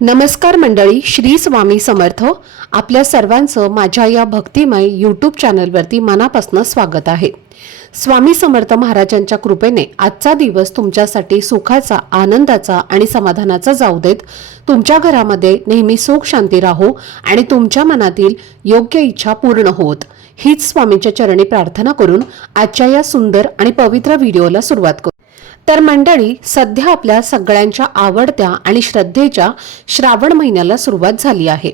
नमस्कार मंडळी, श्री स्वामी समर्थ. आपल्या सर्वांचं माझ्या या भक्तिमय यूट्यूब चॅनलवरती मनापासून स्वागत आहे. स्वामी समर्थ महाराजांच्या कृपेने आजचा दिवस तुमच्यासाठी सुखाचा, आनंदाचा आणि समाधानाचा जाऊ देत. तुमच्या घरामध्ये नेहमी सुख शांती राहो आणि तुमच्या मनातील योग्य इच्छा पूर्ण होत, हीच स्वामींच्या चरणी प्रार्थना करून आजच्या या सुंदर आणि पवित्र व्हिडिओला सुरुवात करू. तर मंडळी, सध्या आपल्या सगळ्यांच्या आवडत्या आणि श्रद्धेच्या श्रावण महिन्याला सुरुवात झाली आहे.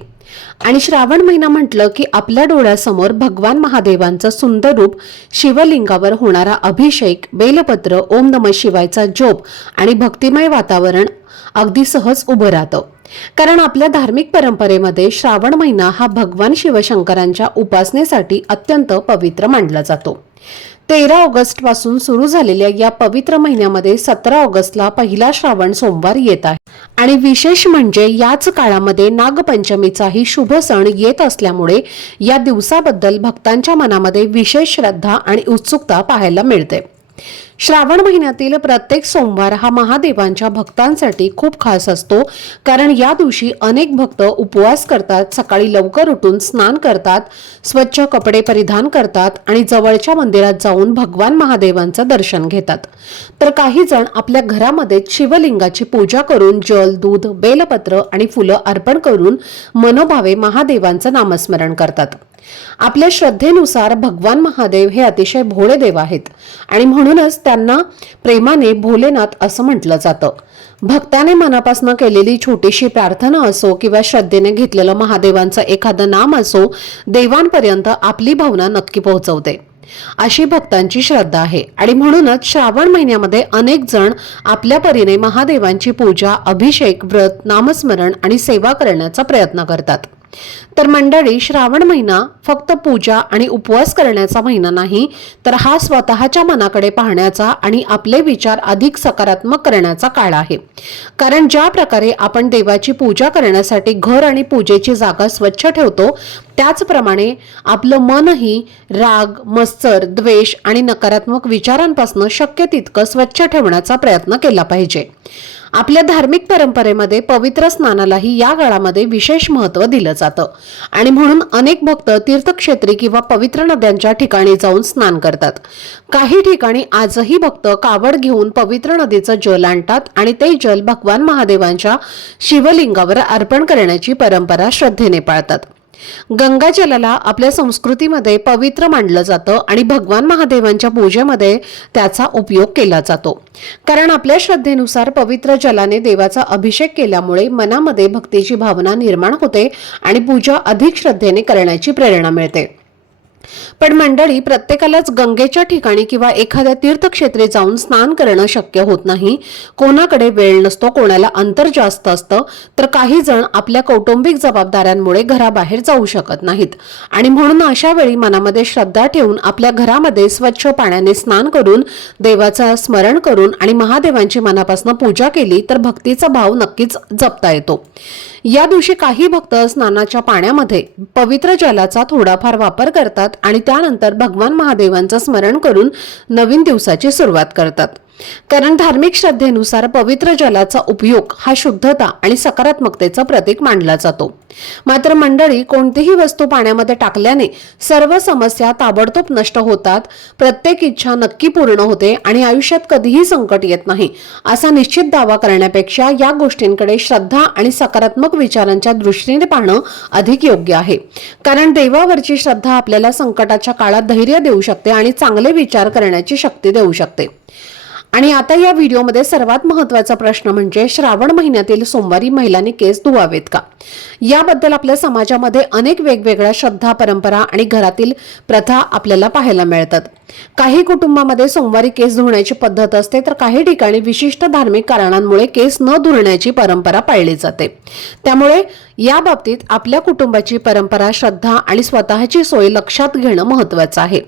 आणि श्रावण महिना म्हटलं की आपल्या डोळ्यासमोर भगवान महादेवांचं सुंदर रूप, शिवलिंगावर होणारा अभिषेक, बेलपत्र, ओम नमः शिवायचा जप आणि भक्तिमय वातावरण अगदी सहज उभं राहतं. कारण आपल्या धार्मिक परंपरेमध्ये श्रावण महिना हा भगवान शिवशंकरांच्या उपासनेसाठी अत्यंत पवित्र मानला जातो. 13 ऑगस्ट पासून सुरू झालेल्या या पवित्र महिन्यामध्ये 17 ऑगस्टला पहिला श्रावण सोमवार येत आहे. आणि विशेष म्हणजे याच काळामध्ये नागपंचमीचाही शुभ सण येत असल्यामुळे या दिवसाबद्दल भक्तांच्या मनामध्ये विशेष श्रद्धा आणि उत्सुकता पाहायला मिळते. श्रावण महिन्यातील प्रत्येक सोमवार हा महादेवांच्या भक्तांसाठी खूप खास असतो. कारण या दिवशी अनेक भक्त उपवास करतात, सकाळी लवकर उठून स्नान करतात, स्वच्छ कपडे परिधान करतात आणि जवळच्या मंदिरात जाऊन भगवान महादेवांचं दर्शन घेतात. तर काही जण आपल्या घरामध्ये शिवलिंगाची पूजा करून जल, दूध, बेलपत्र आणि फुलं अर्पण करून मनोभावे महादेवांचं नामस्मरण करतात. आपल्या श्रद्धेनुसार भगवान महादेव हे अतिशय भोळे देव आहेत आणि म्हणूनच त्यांना प्रेमाने भोलेनाथ असं म्हटलं जातं. भक्ताने मनापासून केलेली छोटीशी प्रार्थना असो किंवा श्रद्धेने घेतलेलं महादेवांचं एखादं नाम असो, देवांपर्यंत आपली भावना नक्की पोहोचवते अशी भक्तांची श्रद्धा आहे. आणि म्हणूनच श्रावण महिन्यामध्ये अनेक जण आपल्या परीने महादेवांची पूजा, अभिषेक, व्रत, नामस्मरण आणि सेवा करण्याचा प्रयत्न करतात. तर मंडळी, श्रावण महिना फक्त पूजा आणि उपवास करण्याचा महिना नाही, तर हा स्वतःच्या मनाकडे पाहण्याचा आणि आपले विचार अधिक सकारात्मक करण्याचा काळ आहे. कारण ज्या प्रकारे आपण देवाची पूजा करण्यासाठी घर आणि पूजेची जागा स्वच्छ ठेवतो, त्याचप्रमाणे आपलं मनही राग, मत्सर, द्वेष आणि नकारात्मक विचारांपासून शक्य तितकं स्वच्छ ठेवण्याचा प्रयत्न केला पाहिजे. आपल्या धार्मिक परंपरेमध्ये पवित्र स्नानालाही या काळामध्ये विशेष महत्त्व दिलं जातं आणि म्हणून अनेक भक्त तीर्थक्षेत्री किंवा पवित्र नद्यांच्या ठिकाणी जाऊन स्नान करतात. काही ठिकाणी आजही भक्त कावड घेऊन पवित्र नदीचं जल आणतात आणि ते जल भगवान महादेवांच्या शिवलिंगावर अर्पण करण्याची परंपरा श्रद्धेने पाळतात. गंगाजलाला आपल्या संस्कृतीमध्ये पवित्र मानलं जातं आणि भगवान महादेवांच्या पूजेमध्ये त्याचा उपयोग केला जातो. कारण आपल्या श्रद्धेनुसार पवित्र जलाने देवाचा अभिषेक केल्यामुळे मनामध्ये भक्तीची भावना निर्माण होते आणि पूजा अधिक श्रद्धेने करण्याची प्रेरणा मिळते. पण मंडळी, प्रत्येकालाच गंगेच्या ठिकाणी किंवा एखाद्या तीर्थक्षेत्री जाऊन स्नान करणं शक्य होत नाही. कोणाकडे वेळ नसतो, कोणाला अंतर जास्त असतं, तर काही जण आपल्या कौटुंबिक जबाबदाऱ्यांमुळे घराबाहेर जाऊ शकत नाहीत. आणि म्हणून अशा वेळी मनामध्ये श्रद्धा ठेवून आपल्या घरामध्ये स्वच्छ पाण्याने स्नान करून देवाचं स्मरण करून आणि महादेवांची मनापासून पूजा केली तर भक्तीचा भाव नक्कीच जपता येतो. या दिवशी काही भक्त स्नानाच्या पाण्यामध्ये पवित्र जलाचा थोडाफार वापर करतात आणि त्यानंतर भगवान महादेवांचं स्मरण करून नवीन दिवसाची सुरुवात करतात. कारण धार्मिक श्रद्धेनुसार पवित्र जलाचा उपयोग हा शुद्धता आणि सकारात्मकतेचं प्रतीक मानला जातो. मात्र मंडळी, कोणतीही वस्तू पाण्यामध्ये टाकल्याने सर्व समस्या ताबडतोब नष्ट होतात, प्रत्येक इच्छा नक्की पूर्ण होते आणि आयुष्यात कधीही संकट येत नाही असा निश्चित दावा करण्यापेक्षा या गोष्टींकडे श्रद्धा आणि सकारात्मक विचारांच्या दृष्टीने पाहणं अधिक योग्य आहे. कारण देवावरची श्रद्धा आपल्याला संकटाच्या काळात धैर्य देऊ शकते आणि चांगले विचार करण्याची शक्ती देऊ शकते. आणि आता या व्हिडिओमध्ये सर्वात महत्त्वाचा प्रश्न म्हणजे श्रावण महिन्यातील सोमवारी महिलांनी केस धुवावेत का? याबद्दल आपल्या समाजामध्ये अनेक वेगवेगळ्या श्रद्धा, परंपरा आणि घरातील प्रथा आपल्याला पाहायला मिळतात. काही कुटुंबामध्ये सोमवारी केस धुण्याची पद्धत असते, तर काही ठिकाणी विशिष्ट धार्मिक कारणांमुळे केस न धुण्याची परंपरा पाळली जाते. त्यामुळे या बाबतीत आपल्या कुटुंबाची परंपरा, श्रद्धा आणि स्वतःची सोय लक्षात घेणं महत्त्वाचं आहे.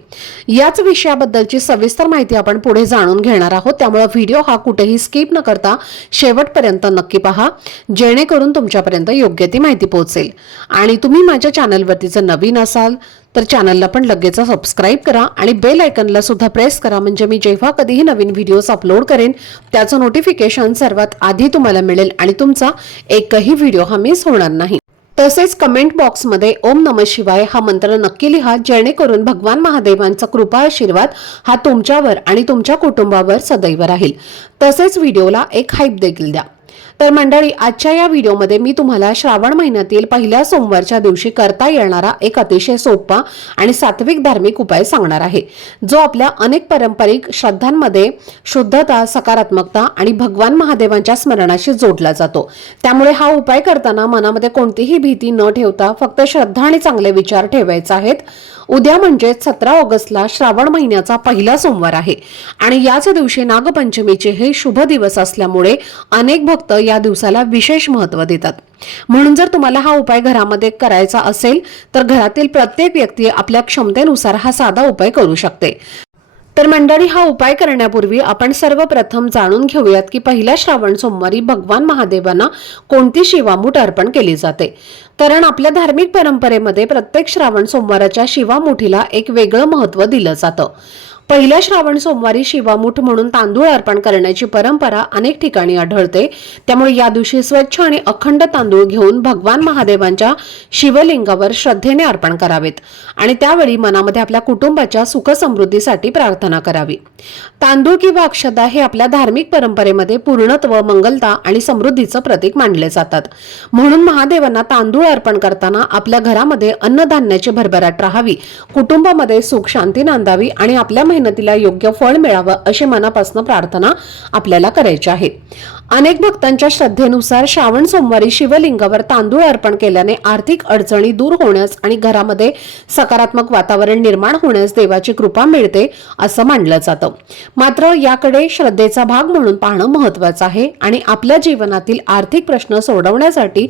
याच विषयाबद्दलची सविस्तर माहिती आपण पुढे जाणून घेणार आहोत. त्यामुळे व्हिडिओ हा कुठेही स्किप न करता शेवटपर्यंत नक्की पहा, जेणेकरून तुमच्यापर्यंत योग्य ती माहिती पोहोचेल. आणि तुम्ही माझ्या चॅनलवरती जर नवीन असाल तर चॅनलला पण लगेच सबस्क्राईब करा आणि बेल आयकनला सुद्धा प्रेस करा, म्हणजे मी जेव्हा कधीही नवीन व्हिडिओज अपलोड करेन त्याचं नोटिफिकेशन सर्वात आधी तुम्हाला मिळेल आणि तुमचा एकही व्हिडिओ हा मिस होणार नाही। तसेच कमेंट बॉक्समध्ये ओम नमः शिवाय हा मंत्र नक्की लिहा, जेणेकरून भगवान महादेवांचा कृपा आशीर्वाद हा तुमच्यावर आणि तुमच्या कुटुंबावर सदैव राहील। तसेच व्हिडिओला एक हाईप देखील द्या। तर मंडळी, आजच्या या व्हिडिओमध्ये मी तुम्हाला श्रावण महिन्यातील पहिल्या सोमवारच्या दिवशी करता येणारा एक अतिशय सोपा आणि सात्विक धार्मिक उपाय सांगणार आहे, जो आपल्या अनेक पारंपरिक श्रद्धांमध्ये शुद्धता, सकारात्मकता आणि भगवान महादेवांच्या स्मरणाशी जोडला जातो। त्यामुळे हा उपाय करताना मनामध्ये कोणतीही भीती न ठेवता फक्त श्रद्धा आणि चांगले विचार ठेवायचे आहेत। उद्या म्हणजे 17 ऑगस्टला श्रावण महिन्याचा पहिला सोमवार आहे आणि याच दिवशी नागपंचमीचे हे शुभ दिवस असल्यामुळे अनेक भक्त या दिवसाला विशेष महत्त्व देतात। म्हणून जर तुम्हाला हा उपाय घरामध्ये करायचा असेल तर घरातील प्रत्येक व्यक्ती आपल्या क्षमतेनुसार हा साधा उपाय करू शकते। तर मंडळी, हा उपाय करण्यापूर्वी आपण सर्वप्रथम जाणून घेऊयात की पहिल्या श्रावण सोमवारी भगवान महादेवांना कोणती शिवामूठ अर्पण केली जाते। कारण आपल्या धार्मिक परंपरेमध्ये प्रत्येक श्रावण सोमवाराच्या शिवामुठीला एक वेगळं महत्त्व दिलं जातं। पहिल्या श्रावण सोमवारी शिवामूठ म्हणून तांदूळ अर्पण करण्याची परंपरा अनेक ठिकाणी आढळते। त्यामुळे या दिवशी स्वच्छ आणि अखंड तांदूळ घेऊन भगवान महादेवांच्या शिवलिंगावर श्रद्धेने अर्पण करावेत आणि त्यावेळी मनामध्ये आपल्या कुटुंबाच्या सुख समृद्धीसाठी प्रार्थना करावी। तांदूळ किंवा अक्षता हे आपल्या धार्मिक परंपरेमध्ये पूर्णत्व, मंगलता आणि समृद्धीचं प्रतीक मानले जातात। म्हणून महादेवांना तांदूळ अर्पण करताना आपल्या घरामध्ये अन्नधान्याची भरभराट राहावी, कुटुंबामध्ये सुख शांती नांदावी आणि आपल्या मेहनतीला योग्य फळ मिळावं अशी मनापासून प्रार्थना आपल्याला करायची आहे। अनेक भक्तांच्या श्रद्धेनुसार श्रावण सोमवारी शिवलिंगावर तांदूळ अर्पण केल्याने आर्थिक अडचणी दूर होण्यास आणि घरामध्ये सकारात्मक वातावरण निर्माण होण्यास देवाची कृपा मिळते असं मानलं जातं। मात्र याकडे श्रद्धेचा भाग म्हणून पाहणं महत्त्वाचं आहे आणि आपल्या जीवनातील आर्थिक प्रश्न सोडवण्यासाठी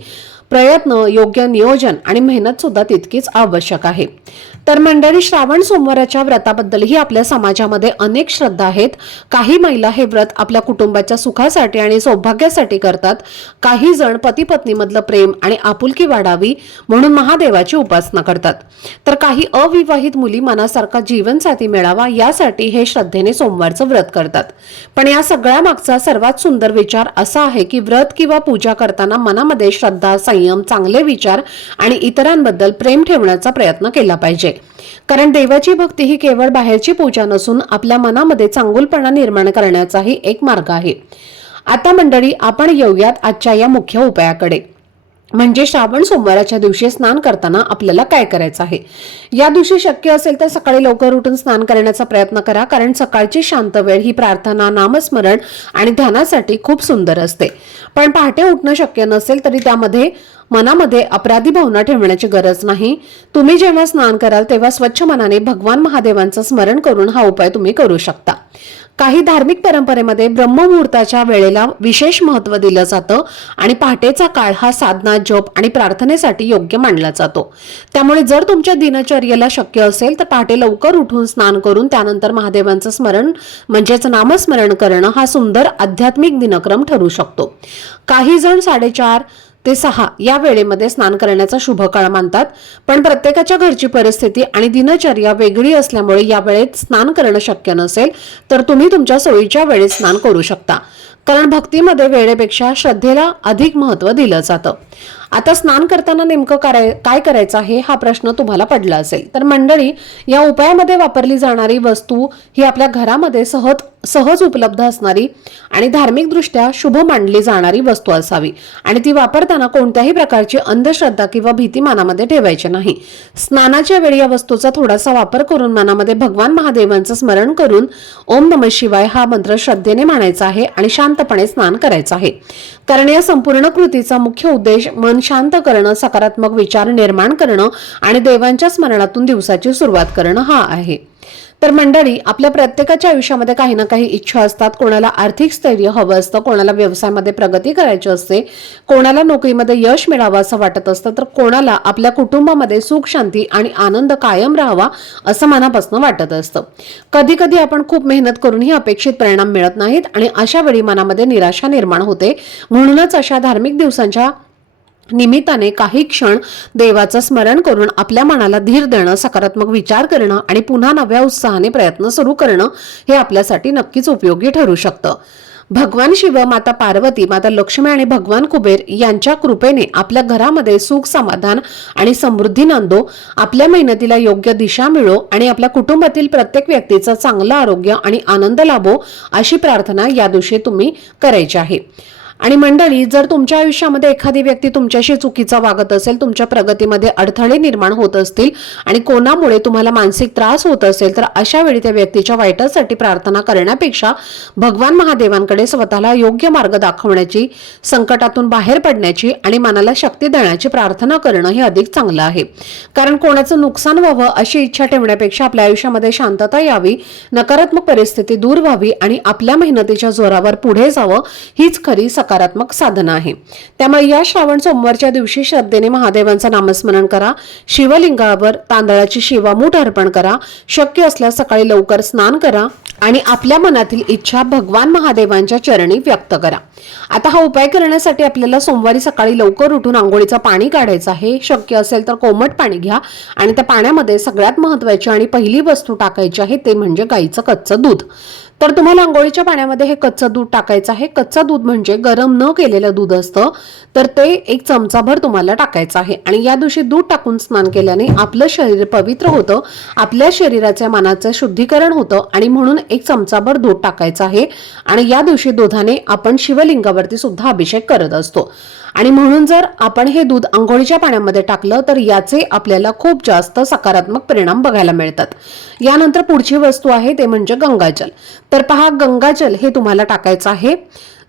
प्रयत्न, योग्य नियोजन आणि मेहनत सुद्धा तितकीच आवश्यक आहे। तर मंडळी, श्रावण सोमवाराच्या व्रताबद्दलही आपल्या समाजामध्ये अनेक श्रद्धा आहेत। काही महिला हे व्रत आपल्या कुटुंबाच्या सुखासाठी आणि सौभाग्यासाठी करतात। काही जण पती पत्नीमधलं प्रेम आणि आपुलकी वाढावी म्हणून महादेवाची उपासना करतात। तर काही अविवाहित मुली मनासारखा जीवनसाथी मिळावा यासाठी हे श्रद्धेने सोमवारचं व्रत करतात। पण या सगळ्या मागचा सर्वात सुंदर विचार असा आहे की व्रत किंवा पूजा करताना मनामध्ये श्रद्धा, संयम, चांगले विचार आणि इतरांबद्दल प्रेम ठेवण्याचा प्रयत्न केला पाहिजे। कारण देवाची भक्ती ही केवळ बाहेरची पूजा नसून आपल्या मनामध्ये चांगुलपणा निर्माण करण्याचाही एक मार्ग आहे। आता मंडळी, आपण येऊयात आजच्या या मुख्य उपायाकडे, म्हणजे श्रावण सोमवाराच्या दिवशी स्नान करताना आपल्याला काय करायचं आहे। या दिवशी शक्य असेल तर सकाळी लवकर उठून स्नान करण्याचा प्रयत्न करा, कारण सकाळची शांत वेळ ही प्रार्थना, नामस्मरण आणि ध्यानासाठी खूप सुंदर असते। पण पहाटे उठणं शक्य नसेल तरी त्यामध्ये मनामध्ये अपराधी भावना ठेवण्याची गरज नाही। तुम्ही जेव्हा स्नान कराल तेव्हा स्वच्छ मनाने भगवान महादेवांचं स्मरण करून हा उपाय तुम्ही करू शकता। काही धार्मिक परंपरेमध्ये ब्रह्ममुहूर्ताच्या वेळेला विशेष महत्त्व दिलं जातं आणि पहाटेचा काळ हा साधना, जप आणि प्रार्थनेसाठी योग्य मानला जातो। त्यामुळे जर तुमच्या दिनचर्येला शक्य असेल तर पहाटे लवकर उठून स्नान करून त्यानंतर महादेवांचं स्मरण म्हणजेच नामस्मरण करणं हा सुंदर आध्यात्मिक दिनक्रम ठरू शकतो। काही जण 4:30 ते 6 या वेळेमध्ये स्नान करण्याचा शुभ काळ मानतात, पण प्रत्येकाच्या घरची परिस्थिती आणि दिनचर्या वेगळी असल्यामुळे या वेळेत स्नान करणं शक्य नसेल तर तुम्ही तुमच्या सोयीच्या वेळेत स्नान करू शकता। कारण भक्तीमध्ये वेळेपेक्षा श्रद्धेला अधिक महत्त्व दिलं जातं। आता स्नान करताना नेमकं काय करायचं आहे हा प्रश्न तुम्हाला पडला असेल। तर मंडळी, या उपायामध्ये वापरली जाणारी वस्तू ही आपल्या घरामध्ये सहज उपलब्ध असणारी आणि धार्मिक दृष्ट्या शुभ मानली जाणारी वस्तू असावी आणि ती वापरताना कोणत्याही प्रकारची अंधश्रद्धा किंवा भीती मनामध्ये ठेवायची नाही। स्नानाच्या वेळी या वस्तूचा थोडासा वापर करून मनामध्ये भगवान महादेवांचं स्मरण करून ओम नमः शिवाय हा मंत्र श्रद्धेने म्हणायचा आहे आणि शांतपणे स्नान करायचं आहे। कारण या संपूर्ण कृतीचा मुख्य उद्देश मन शांत करणं, सकारात्मक विचार निर्माण करणं आणि देवांच्या स्मरणातून दिवसाची सुरुवात करणं हा आहे। तर मंडळी, आपल्या प्रत्येकाच्या आयुष्यामध्ये काही ना काही इच्छा असतात। कोणाला आर्थिक स्थैर्य हवं असतं, कोणाला व्यवसायामध्ये प्रगती करायची असते, कोणाला नोकरीमध्ये यश मिळावं असं वाटत असतं, तर कोणाला आपल्या कुटुंबामध्ये सुख, शांती आणि आनंद कायम राहावा असं मनापासून वाटत असतं। कधी कधी आपण खूप मेहनत करूनही अपेक्षित परिणाम मिळत नाहीत आणि अशा वेळी मनामध्ये निराशा निर्माण होते। म्हणूनच अशा धार्मिक दिवसांच्या निमित्ताने काही क्षण देवाचं स्मरण करून आपल्या मनाला धीर देणं, सकारात्मक विचार करणं आणि पुन्हा नव्या उत्साहाने प्रयत्न सुरू करणं हे आपल्यासाठी नक्कीच उपयोगी ठरू शकतं. भगवान शिव, माता पार्वती, माता लक्ष्मी आणि भगवान कुबेर यांच्या कृपेने आपल्या घरामध्ये सुख, समाधान आणि समृद्धी नांदो, आपल्या मेहनतीला योग्य दिशा मिळो आणि आपल्या कुटुंबातील प्रत्येक व्यक्तीचं चांगलं आरोग्य आणि आनंद लाभो, अशी प्रार्थना या दिवशी तुम्ही करायची आहे. आणि मंडळी, जर तुमच्या आयुष्यामध्ये एखादी व्यक्ती तुमच्याशी चुकीचा वागत असेल, तुमच्या प्रगतीमध्ये अडथळे निर्माण होत असतील आणि कोणामुळे तुम्हाला मानसिक त्रास होत असेल, तर अशा वेळी त्या व्यक्तीच्या वाईटासाठी प्रार्थना करण्यापेक्षा भगवान महादेवांकडे स्वतःला योग्य मार्ग दाखवण्याची, संकटातून बाहेर पडण्याची आणि मनाला शक्ती देण्याची प्रार्थना करणं हे अधिक चांगलं आहे. कारण कोणाचं नुकसान व्हावं अशी इच्छा ठेवण्यापेक्षा आपल्या आयुष्यामध्ये शांतता यावी, नकारात्मक परिस्थिती दूर व्हावी आणि आपल्या मेहनतीच्या जोरावर पुढे जावं, हीच खरी सकारात्मक साधना आहे. त्यामुळे या श्रावण सोमवारच्या दिवशी श्रद्धेने महादेवांचं नामस्मरण करा. शिवलिंगावर तांदळाची शिवामूठ अर्पण करा. शक्य असल्यास सकाळी लवकर स्नान करा आणि आपल्या मनातील इच्छा भगवान महादेवांच्या चरणी व्यक्त करा. आता हा उपाय करण्यासाठी आपल्याला सोमवारी सकाळी लवकर उठून आंघोळीचं पाणी काढायचं आहे. शक्य असेल तर कोमट पाणी घ्या आणि त्या पाण्यामध्ये सगळ्यात महत्त्वाची आणि पहिली वस्तू टाकायची आहे ते म्हणजे गाईचं कच्चं दूध. तर तुम्हाला आंघोळीच्या पाण्यामध्ये हे कच्चं दूध टाकायचं आहे. कच्चं दूध म्हणजे गरम न केलेलं दूध असतं, तर ते 1 चमचाभर तुम्हाला टाकायचं आहे. आणि या दिवशी दूध टाकून स्नान केल्याने आपलं शरीर पवित्र होतं, आपल्या शरीराच्या मनाचं शुद्धीकरण होतं आणि म्हणून 1 चमचाभर दूध टाकायचं आहे. आणि या दिवशी दुधाने आपण शिवलिंगावरती सुद्धा अभिषेक करत असतो आणि म्हणून जर आपण हे दूध आंघोळीच्या पाण्यामध्ये टाकलं तर याचे आपल्याला खूप जास्त सकारात्मक परिणाम बघायला मिळतात. यानंतर पुढची वस्तू आहे ते म्हणजे गंगाजल. तर पहा, गंगाजल हे तुम्हाला टाकायचं आहे.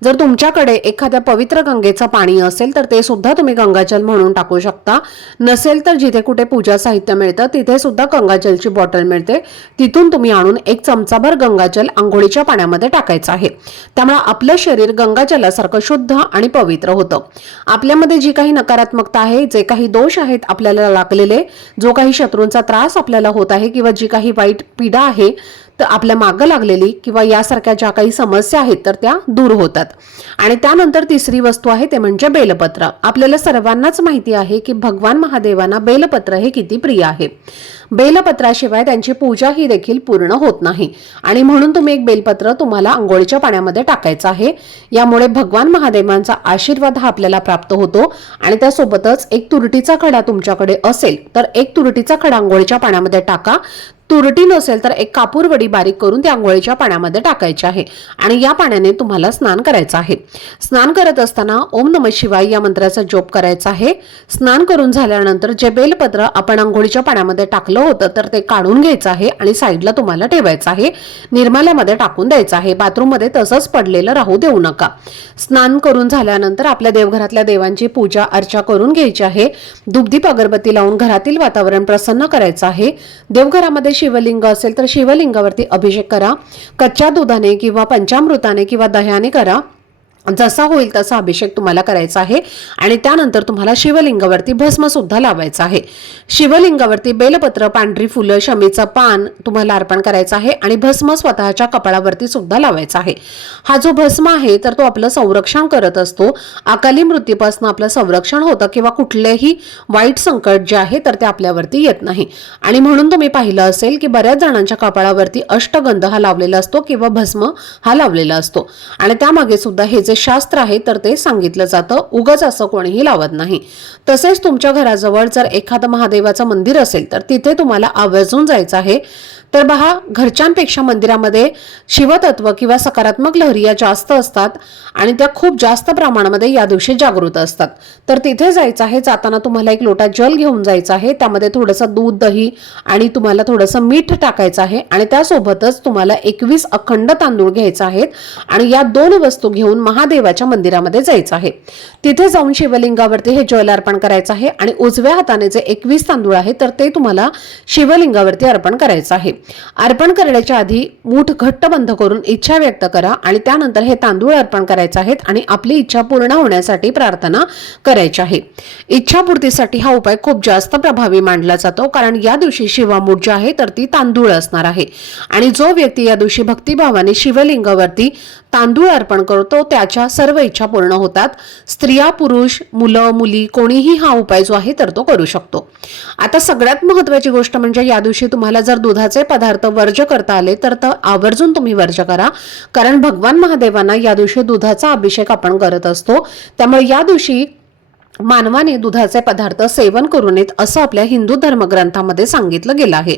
जर तुमच्याकडे एखाद्या पवित्र गंगेचं पाणी असेल तर ते सुद्धा तुम्ही गंगाजल म्हणून टाकू शकता. नसेल तर जिथे कुठे पूजा साहित्य मिळतं तिथे सुद्धा गंगाजलची बॉटल मिळते, तिथून तुम्ही आणून 1 चमचाभर गंगाजल आंघोळीच्या पाण्यामध्ये टाकायचं आहे. त्यामुळे आपलं शरीर गंगाजलासारखं शुद्ध आणि पवित्र होतं. आपल्यामध्ये जी काही नकारात्मकता आहे, जे काही दोष आहेत आपल्याला लागलेले, जो काही शत्रूंचा त्रास आपल्याला होत आहे किंवा जी काही वाईट पीडा आहे तर आपल्या मागं लागलेली किंवा यासारख्या ज्या काही समस्या आहेत तर त्या दूर होतात. आणि त्यानंतर तिसरी वस्तू आहे ते म्हणजे बेलपत्र. आपल्याला सर्वांनाच माहिती आहे की भगवान महादेवांना बेलपत्र हे किती प्रिय आहे. बेलपत्राशिवाय त्यांची पूजा ही देखील पूर्ण होत नाही आणि म्हणून तुम्ही 1 बेलपत्र तुम्हाला आंघोळीच्या पाण्यामध्ये टाकायचं आहे. यामुळे भगवान महादेवांचा आशीर्वाद हा आपल्याला प्राप्त होतो. आणि त्यासोबतच 1 तुरटीचा खडा तुमच्याकडे असेल तर 1 तुरटीचा खडा आंघोळीच्या पाण्यामध्ये टाका. तुरटी नसेल तर 1 कापूरवडी बारीक करून त्या आंघोळीच्या पाण्यामध्ये टाकायची आहे आणि या पाण्याने तुम्हाला स्नान करायचं आहे. स्नान करत असताना ओम नमः शिवाय या मंत्राचा जप करायचा आहे. स्नान करून झाल्यानंतर जे बेलपत्र आपण आंघोळीच्या पाण्यामध्ये टाकलं होतं तर ते काढून घ्यायचं आहे आणि साईडला तुम्हाला ठेवायचं आहे. निर्माल्यामध्ये टाकून द्यायचं आहे. बाथरूममध्ये तसंच पडलेलं राहू देऊ नका. स्नान करून झाल्यानंतर आपल्या देवघरातल्या देवांची पूजा अर्चा करून घ्यायची आहे. धूपदीप अगरबत्ती लावून घरातील वातावरण प्रसन्न करायचं आहे. देवघरामध्ये शिवलिंग असेल तर शिवलिंगावरती अभिषेक करा. कच्च्या दुधाने किंवा पंचामृताने किंवा दह्याने करा. जसा होईल तसा अभिषेक तुम्हाला करायचा आहे. आणि त्यानंतर तुम्हाला शिवलिंगावरती भस्म सुद्धा लावायचं आहे. शिवलिंगावरती बेलपत्र, पांढरी फुलं, शमीचं पान तुम्हाला अर्पण करायचं आहे आणि भस्म स्वतःच्या कपाळावरती सुद्धा लावायचा आहे. हा जो भस्म आहे तर तो आपलं संरक्षण करत असतो. अकाली मृत्यूपासून आपलं संरक्षण होतं किंवा कुठलेही वाईट संकट जे आहे तर ते आपल्यावरती येत नाही. आणि म्हणून तुम्ही पाहिलं असेल की बऱ्याच जणांच्या कपाळावरती अष्टगंध हा लावलेला असतो किंवा भस्म हा लावलेला असतो आणि त्यामागे सुद्धा हे जे शास्त्र आहे तर ते सांगितलं जातं. उगाच असं कोणीही लावत नाही. तसेच तुमच्या घराजवळ जर एखादं महादेवाचं मंदिर असेल तर तिथे तुम्हाला आवर्जून जायचं आहे. तर पहा, घरच्यांपेक्षा मंदिरामध्ये शिवतत्व किंवा सकारात्मक लहरी या जास्त असतात आणि त्या खूप जास्त प्रमाणामध्ये या दिवशी जागृत असतात. तर तिथे जायचं आहे. जाताना तुम्हाला 1 लोटा जल घेऊन जायचं आहे. त्यामध्ये थोडंसं दूध, दही आणि तुम्हाला थोडंसं मीठ टाकायचं आहे आणि त्यासोबतच तुम्हाला 21 अखंड तांदूळ घ्यायचे आहेत आणि या 2 वस्तू घेऊन महादेवाच्या मंदिरामध्ये जायचं आहे. तिथे जाऊन शिवलिंगावरती हे जल अर्पण करायचं आहे आणि उजव्या हाताने जे 21 तांदूळ आहे तर ते तुम्हाला शिवलिंगावरती अर्पण करायचं आहे. अर्पण करण्याच्या आधी मूठ घट्ट बंद करून इच्छा व्यक्त करा आणि त्यानंतर हे तांदूळ अर्पण करायचे आहेत आणि आपली इच्छा पूर्ण होण्यासाठी प्रार्थना करायची आहे. इच्छापूर्तीसाठी हा उपाय खूप जास्त प्रभावी मानला जातो कारण या दिवशी शिवामूठ जी आहे तर ती तांदूळ असणार आहे आणि जो व्यक्ती या दिवशी भक्तिभावाने शिवलिंगावरती तांदूळ अर्पण करतो त्याच्या सर्व इच्छा पूर्ण होतात. स्त्रिया, पुरुष, मुलं, मुली कोणीही हा उपाय जो आहे तर तो करू शकतो. आता सगळ्यात महत्त्वाची गोष्ट म्हणजे या दिवशी तुम्हाला जर दुधाचे पदार्थ वर्ज करता आले तर आवर्जून तुम्ही वर्ज करा, कारण भगवान महादेवांना या दिवशी दुधाचा अभिषेक आपण करत असतो. त्यामुळे या दिवशी मानवाने दुधाचे पदार्थ सेवन करू नयेत असं आपल्या हिंदू धर्मग्रंथामध्ये सांगितलं गेलं आहे.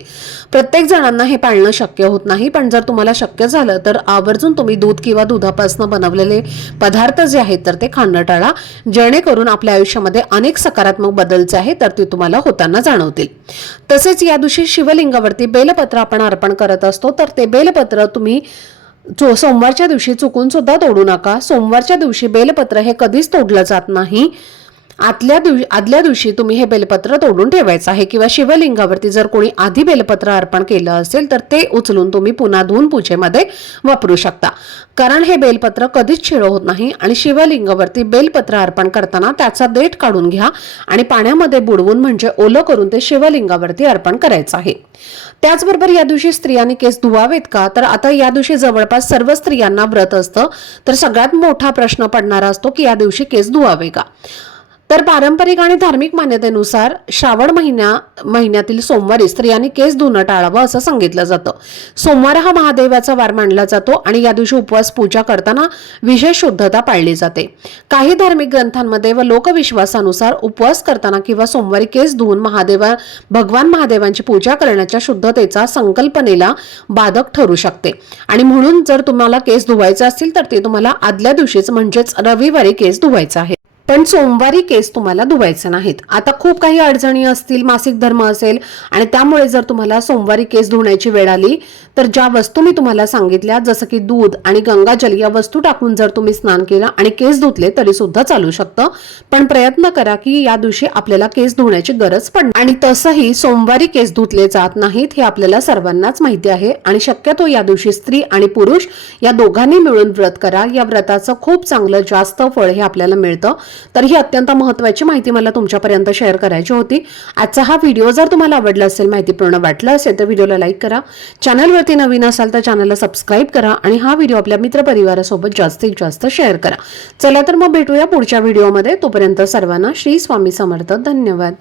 प्रत्येक जणांना हे पाळणं शक्य होत नाही, पण जर तुम्हाला शक्य झालं तर आवर्जून तुम्ही दूध किंवा दुधापासून बनवलेले पदार्थ जे आहेत तर ते खाणं टाळा, जेणेकरून आपल्या आयुष्यामध्ये अनेक सकारात्मक बदल जे आहेत तर ते तुम्हाला होताना जाणवतील. तसेच या दिवशी शिवलिंगावरती बेलपत्र आपण अर्पण करत असतो, तर ते बेलपत्र तुम्ही सोमवारच्या दिवशी चुकून सुद्धा तोडू नका. सोमवारच्या दिवशी बेलपत्र हे कधीच तोडलं जात नाही. आदल्या दिवशी तुम्ही हे बेलपत्र तोडून ठेवायचं आहे, किंवा शिवलिंगावरती जर कोणी आधी बेलपत्र अर्पण केलं असेल तर ते उचलून तुम्ही पुन्हा धुवून पूजेमध्ये वापरू शकता, कारण हे बेलपत्र कधीच शिळं होत नाही. आणि शिवलिंगावरती बेलपत्र अर्पण करताना त्याचा देठ काढून घ्या आणि पाण्यामध्ये बुडवून म्हणजे ओलं करून ते शिवलिंगावरती अर्पण करायचं आहे. त्याचबरोबर या दिवशी स्त्रियांनी केस धुवावेत का, तर आता या दिवशी जवळपास सर्व स्त्रियांना व्रत असतं, तर सगळ्यात मोठा प्रश्न पडणारा असतो की या दिवशी केस धुवावे का. तर पारंपरिक आणि धार्मिक मान्यतेनुसार श्रावण महिन्यातील सोमवारी स्त्रियांनी केस धुणं टाळावं असं सांगितलं जातं. सोमवार हा महादेवाचा वार मानला जातो आणि या दिवशी उपवास पूजा करताना विशेष शुद्धता पाळली जाते. काही धार्मिक ग्रंथांमध्ये व लोकविश्वासानुसार उपवास करताना किंवा सोमवारी केस धुवून भगवान महादेवांची पूजा करण्याच्या शुद्धतेचा संकल्पनेला बाधक ठरू शकते, आणि म्हणून जर तुम्हाला केस धुवायचे असतील तर ते तुम्हाला आदल्या दिवशीच म्हणजेच रविवारी केस धुवायचे आहे, पण सोमवारी केस तुम्हाला धुवायचे नाहीत. आता खूप काही अडचणी असतील, मासिक धर्म असेल, आणि त्यामुळे जर तुम्हाला सोमवारी केस धुण्याची वेळ आली तर ज्या वस्तू मी तुम्हाला सांगितल्या जसं की दूध आणि गंगाजल या वस्तू टाकून जर तुम्ही स्नान केलं आणि केस धुतले तरी सुद्धा चालू शकतं, पण प्रयत्न करा की या दिवशी आपल्याला केस धुण्याची गरज पडणार. आणि तसंही सोमवारी केस धुतले जात नाहीत हे आपल्याला सर्वांनाच माहिती आहे, आणि शक्यतो या दिवशी स्त्री आणि पुरुष या दोघांनी मिळून व्रत करा. या व्रताचं खूप चांगलं जास्त फळ हे आपल्याला मिळतं. तर ही अत्यंत महत्त्वाची माहिती मला तुमच्यापर्यंत शेअर करायची होती. आजचा हा व्हिडिओ जर तुम्हाला आवडला असेल, माहितीपूर्ण वाटला असेल तर व्हिडिओला लाईक करा. चॅनलवरती नवीन असाल तर चॅनलला सबस्क्राईब करा आणि हा व्हिडिओ आपल्या मित्रपरिवारासोबत जास्तीत जास्त शेअर करा. चला तर मग भेटूया पुढच्या व्हिडिओमध्ये. तोपर्यंत सर्वांना श्री स्वामी समर्थ. धन्यवाद.